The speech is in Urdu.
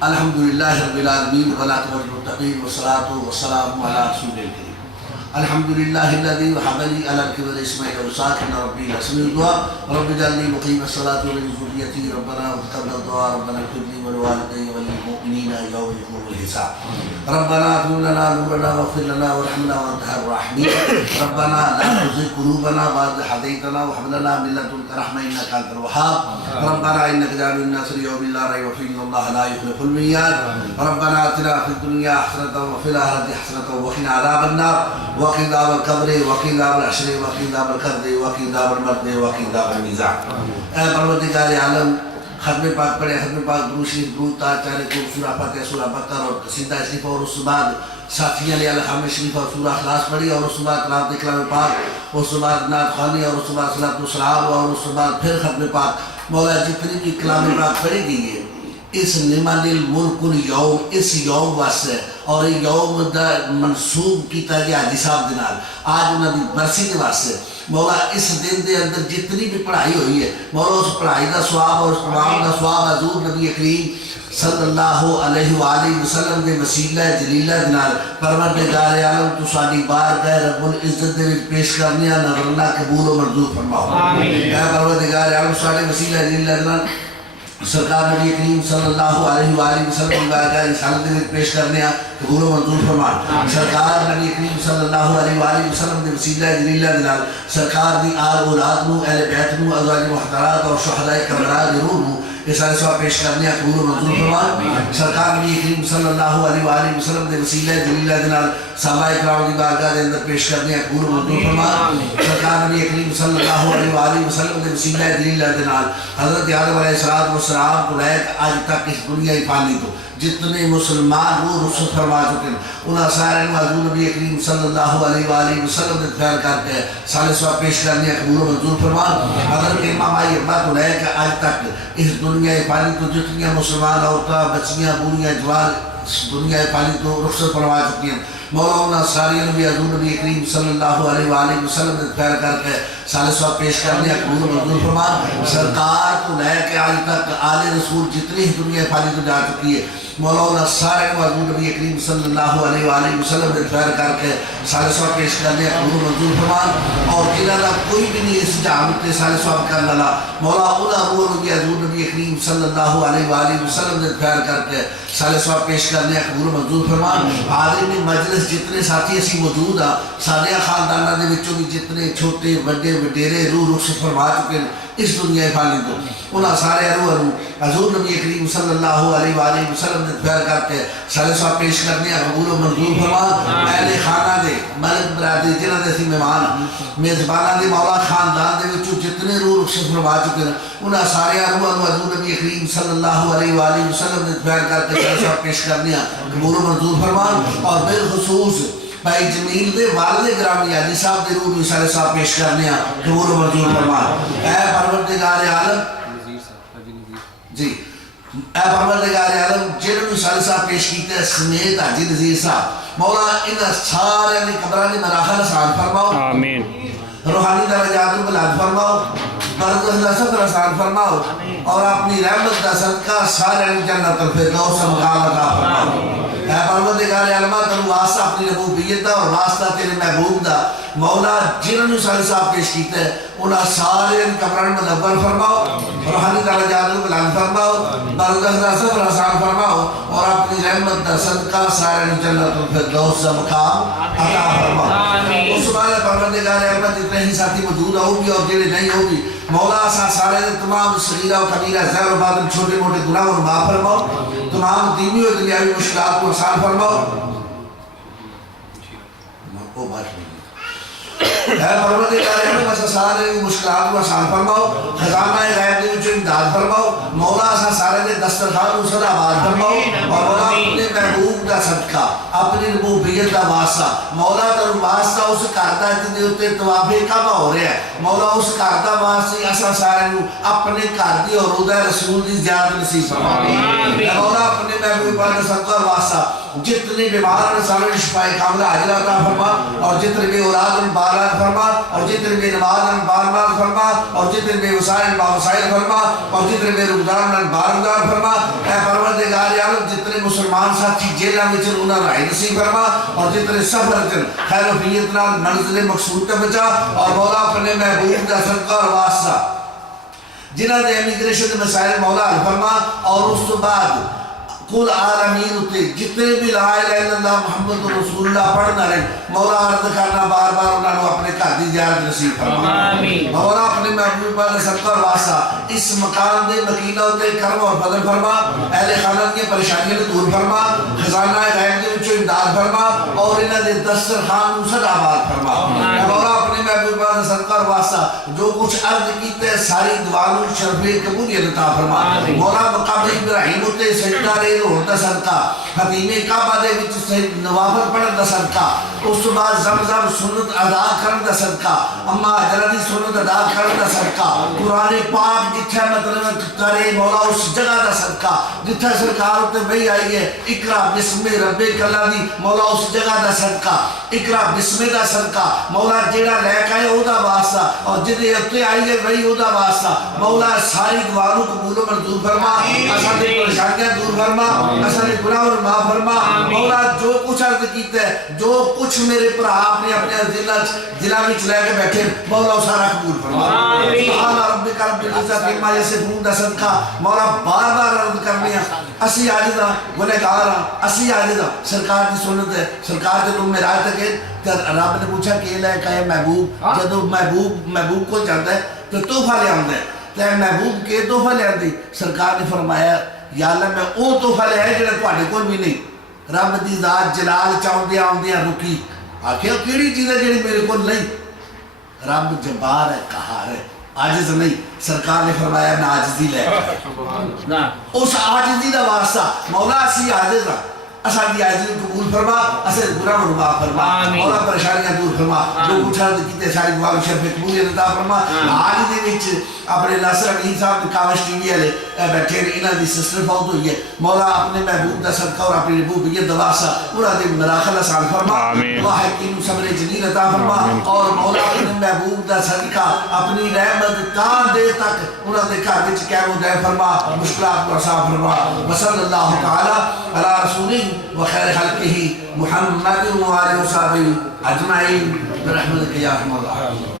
الحمدللہ رب العالمین والعاقبۃ للمتقین والصلاۃ والسلام علی رسول الکریم الحمدللہ الذی وهب لي على الكبر اسماعیل واسحاق ان ربی لسمیع الدعاء رب اجعلنی مقیم الصلاۃ ومن ذریتی ربنا وتقبل الدعاء ربنا اغفر لي ولوالدي وللمؤمنین یوم یقوم الحساب ربنا اغفر لنا ذنوبنا واغفر لنا وارحمنا وانت خير الراحمين ربنا لا تزغ قلوبنا بعد إذ هديتنا وهب لنا من لدنك رحمة إنك أنت الوهاب ربنا إنك جامع الناس ليوم لا ريب فيه إن الله لا يخلف الميعاد ربنا آتنا في الدنيا حسنة وفي الآخرة حسنة وقنا عذاب النار وقنا عذاب القبر وقنا عذاب الحشر وقنا عذاب الكرد وقنا عذاب المرد وقنا عذاب الميزان اے پروردگار عالم ختم پاک پڑھے ختم پاک دروشی درود تا چارے کو سورہ فاتحہ سورہ بقرہ اور قصیدہ شریف اور اس بعد ساتھیاں نے الحمد شریف اور سورہ اخلاص پڑھی اور اس بعد تلاوت کلام پاک اس بعد نعت خوانی اور اس بعد صلاۃ والسلام اور اس بعد پھر ختم پاک مولا جتنی بھی کلام پاک پڑھی گئی ہے اس لمن الملک اليوم اس یوم واسطے اور یوم دا منسوب کیتا گیا حاجی صاحب دے نال آج انہاں دی برسی دے واسطے مولا اس دن دے اندر جتنی بھی پڑھائی ہوئی ہے مولا اس پڑھائی دا ثواب اور اس پروگرام دا ثواب حضور نبی کریم صلی اللہ علیہ وآلہ وسلم دے وسیلہ جلیلہ دے نال پروردگار عالم تو ساڈی بارگاہ رب العزت دے وچ پیش کرنیاں نظرانہ قبول و منظور فرماؤ آمین اے پروردگار عالم ساڈے وسیلہ جلیلہ دے نال سرکار نبی کریم صلی اللہ علیہ وآلہ وسلم بارگاہ رسالت دے وچ پیش کرنے قبول و منظور فرما سرکار نبی کریم صلی اللہ علیہ وآلہ وسلم دے وسیلہ جلیلہ دے نال سرکار دی آل اولاد نو اہل بیت نو ازواج محترمات اور شہداء کربلا دی روح نو یہ سارے سواب پیش کرنے قبول و منظور فرما سرکار نبی کریم صلی اللہ علیہ وآلہ وسلم دے وسیلہ جلیلہ دے نال صحابہ اکرام دی بارگاہ دے اندر پیش کرنے قبول و منظور فرما سرکار نبی کریم صلی اللہ علیہ وآلہ وسلم دے وسیلہ جلیلہ دے نال حضرت آدم علیہ السلام کو لے کر آج تک اس دنیا ہی پانی تو جتنے مسلمان روح رخصت فرما چکے ہیں انہاں سارے حضور نبی کریم صلی اللہ علیہ وآلہ وسلم نے خیر کر کے سالے سواب پیش کرنے قبول و منظور فرما حضرت امام آئی ابا کو لے کر آج تک اس دنیا ہی پانی تو جتنی مسلمان عورتیں بچیاں بوڑھیاں جوان دنیا پانی تو رخصت فرما چکی ہیں مولانا ساری نبی حضور نبی کریم صلی اللہ علیہ وآلہ وسلم نے خیر کر کے سالے سواب پیش کرنے قبول و منظور فرما سرکار کو لے کے آج تک آل رسول جتنی ہی دنیا پانی تو جا چکی ہے مولانا سارے حضور نبی کریم صلی اللہ علیہ وآلہ وسلم نے خیر کر کے سالے سواب پیش کرنے قبول و منظور فرما اور جنہاں دا کوئی بھی نہیں اس جہان تے سالے سواب کرنے والا مولا انہاں روح نبی حضور نبی کریم صلی اللہ علیہ وآلہ وسلم نے خیر کر کے سالے سواب پیش کرنے قبول و منظور فرما حاضرین مجلس جتنے ساتھی اسی موجود ہیں سارے خاندانہ دے وچوں بھی جتنے چھوٹے بڑے وڈیرے روح رخصت فرما چکے ہیں اس دنیا فانی تو انہاں سارے روح حضور نبی کریم صلی اللہ علیہ وآلہ وسلم نے خیر کر کے سالے سواب پیش کرنے قبول و منظور فرما اہل خانہ دے ملک برادری جنہاں دے سی مہمان میزبانہ دے مولا خاندان دے وچوں جتنے روح رخصت فرما چکے ہیں انہاں سارے روح حضور نبی کریم صلی اللہ علیہ وآلہ وسلم نے خیر کر کے سالے سواب پیش کرنے قبول و منظور فرما اور بالخصوص بھائی جمیل دے والد گرامی حاجی صاحب دے روح رسالے صاحب پیش کرنے قبول و منظور فرما اے پروردگار عالم جی اے پروردگار عالم جنہوں رسالے صاحب پیش کیتے ہیں سمیت حاجی نذیر صاحب مولا انہاں سارے نے قبرانی مراحل آسان فرماؤ آمین روحانی درجات کو بلند فرماؤ برکت نصرت آسان فرماؤ اور اپنی رحمت کا صدقہ سارے جنت الفردوس مقام عطا فرماؤ اے پروردگار عالم تنو واسطہ اپنی ربوبیت دا اور واسطہ تیرے محبوب دا مولا جنہوں نے سارے صاحب پیش کیتے ہیں انہاں سارے قبران مدبر فرماؤ روحانی درجات کو بلند فرماؤ برکت نصرت آسان فرماؤ اور اپنی رحمت دا صدقہ سارے جنت الفردوس مقام عطا فرماؤ اس بارے پروردگار عالم جتنے ہی ساتھی موجود ہوگی اور جنہیں نہیں ہوگی مولا سارے تمام صغیرہ و کبیرہ زہر و باطن چھوٹے موٹے گناہ اور معاف فرماؤ تمام دینی و دنیاوی مشکلات کو آسان فرماؤ وہ بات نہیں اے پروردگار عالم ایسا سارے مشکلات کو آسان فرماؤ خزانہ غیب دے وچوں امداد فرماؤ مولا ایسا سارے دے دسترخوان کو صدا آباد فرماؤ اور مولا اپنے محبوب دا صدقہ اپنی ربوبیت دا واسطہ مولا در واسطہ اس کردہ جدے ہوتے توابے کعبہ ہو رہے ہیں مولا اس کردہ واسطہ ایسا سارے اپنے کردی اور رودہ رسول دی زیادہ نصیب فرماؤ مولا اپنے محبوب پر صدقہ واسطہ جتنے بیمار ہیں سارے شفاء کاملہ عاجلہ عطا فرما، اور جتنے بے اولاد ان بارات فرما، اور جتنے بے نماز ان بار فرما، اور جتنے بے وسائل باوسائل فرما، اور جتنے بے روزگار ان بارگار فرما۔ اے پروردگار عالم جتنے مسلمان ساتھی جیلہ میں چل انہاں رہائی نصیب فرما، اور جتنے سفر چل خیر و فیتنا منزل مقصود کا بچا، اور مولا اپنے محبوب کا صدقہ اور واسطہ جنہ دے امیگریشن مسائل مولا حل فرما، اور اس تو بعد کل عالمین ہوتے جتنے بھی لا الہ الا اللہ محمد رسول اللہ پڑھنا رہے مولا عرض کرنا بار بار انہوں نے اپنے گھر دی زیارت نصیب فرما، مولا اپنے محبوب پر صدقہ اور واسطہ اس مقام دے مکینہ دے کرم اور فضل فرما، اہل خانہ کی پریشانیاں دور فرما، خزانہ غیب دے وچوں امداد فرما، اور انہاں دے دسترخوان نوں سدا آباد فرما۔ مولا اپنے محبوب پر صدقہ اور واسطہ جو کچھ عرض کیتے ساری دعاؤں شرف قبولیت عطا فرما، مولا مقام ابراہیم تے سجدہ رے روح دا صدقہ، حتیم کعبہ دے وچ سید نوافل پڑھن دا صدقہ، اس تو بعد زمزم سنت ادا کرن دا صدقہ، اما حضرت دی سنت ادا کرن دا صدقہ، قرآن پاک جتھے مطلب کرے مولا اس جگہ دا صدقہ جتھے سرکار تے وہی آئی ہے اقرا بسم ربک الذی مولا اس جگہ دا صدقہ، اقرا بسم دا صدقہ مولا جیڑا لے کے آئے او دا واسطہ، اور جدے اتنے آئی ہے وہی او دا واسطہ، مولا ساری دعاؤں قبول و منظور فرما، اساں دی پریشانیاں دور فرما، اسانے گناہ اور معاف فرما، مولا جو کچھ عرض کیتا ہے جو کچھ میرے بھرا اپنے اپنے ضلع وچ لے کے بیٹھے مولا سارا قبول فرما۔ سبحان ربک رب العزت عما یصفون دا صدقہ مولا بار بار عرض کرنے ہیں اسی عاجز ہاں گنہگار ہاں اسی عاجز ہاں، سرکار دی سنت ہے سرکار دے تم معراج تک رب نے پوچھا کہ لے کے محبوب جدو محبوب کو جانتا ہے تو تحفہ لے آندا ہے تے محبوب کے تحفہ لے آندی، سرکار نے فرمایا یا اللہ میں او تحفہ لے آئے جڑا تواڈے کول بھی نہیں، رب دی ذات جلال چاہندیاں آندیاں رکی آکھیا کیڑی چیز ہے جڑی میرے کول نہیں، رب جبار ہے قہار ہے عاجز نہیں، سرکار نے فرمایا میں عاجزی لے کے اس عاجزی دا واسطہ مولا اسی عاجز ہاں اساں دی عاجزی قبول فرما، اسے گناہ اور معاف فرما، مولا پریشانیاں دور فرما، جو کچھ عرض کیتے ساری دعا شرف قبولیت عطا فرما۔ آج دے وچ اپنے ناصر امین صاحب کاوش ٹی وی والے بیٹھے نے انہاں دی سسٹر فوت ہوئی ہے، مولا اپنے محبوب دا صدقہ اور اپنی ربوبیت دا واسطہ انہاں دے مراحل آسان فرما، اللہ حکیم صبر جمیل عطا فرما، اور مولا اپنے محبوب دا صدقہ اپنی رحمت تا دے تک انہاں دے گھر وچ قائم و دائم فرما، مشکلات کو آسان فرما۔ وصلی اللہ تعالی علی رسولہ وخیر خلقہ محمد و آلہ و صحبہ اجمعین برحمتک یا ارحم الراحمین۔